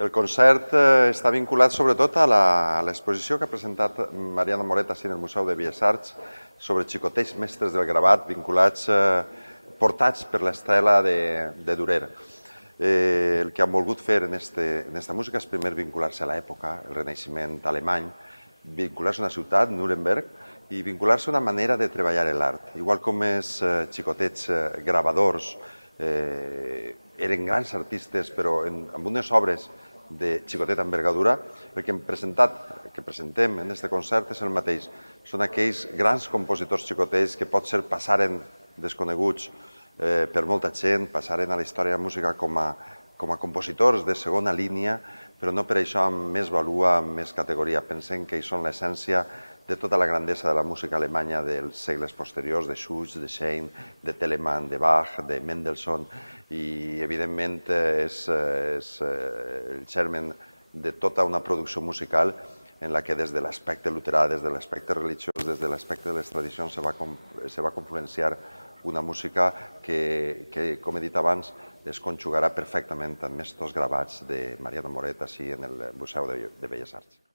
El concert està vinculat sobretot a l'exposició que ha presentat Mariana Moret ací en el Museu de Belles Arts sobre xicotells mestres del gravat vinculats, portats per l'estrela de Dürer. El que han volgut fer en esta música és primer vincular-se a l'època, el Renaixement alemany, vincular-se a una ciutat, Nuremberg, i vincular-se a una manera de treballar l'art. Igual com els xicotets gravadors eren grans artistes, però amb unes obres de xicoteta envergadura, el que hem presentat, que presentem en aquest concert és el mateix. Són aquells grans compositors xicotells que potser passaren desconeguts per molta gent, passaren a la història de la música com a compositors de segona línia, però no per això amb més valua, amb més categoria. Pensem que ells són l'essència de tota la grandesa de la música alemanya dels segles posteriors, de Schuch, de Schein, de Telemann, de Bach, de Mendelssohn, i evidentment és el germen de tota una producció musical en la que des de l'aspecte luterà, des de l'aspecte religiós, des de l'aspecte de les tradicions se va confluenciar una música que, com he dit abans, es conjugarà perfectament amb estos gravats de Mariana Moret ací en el Museu de Belles Arts.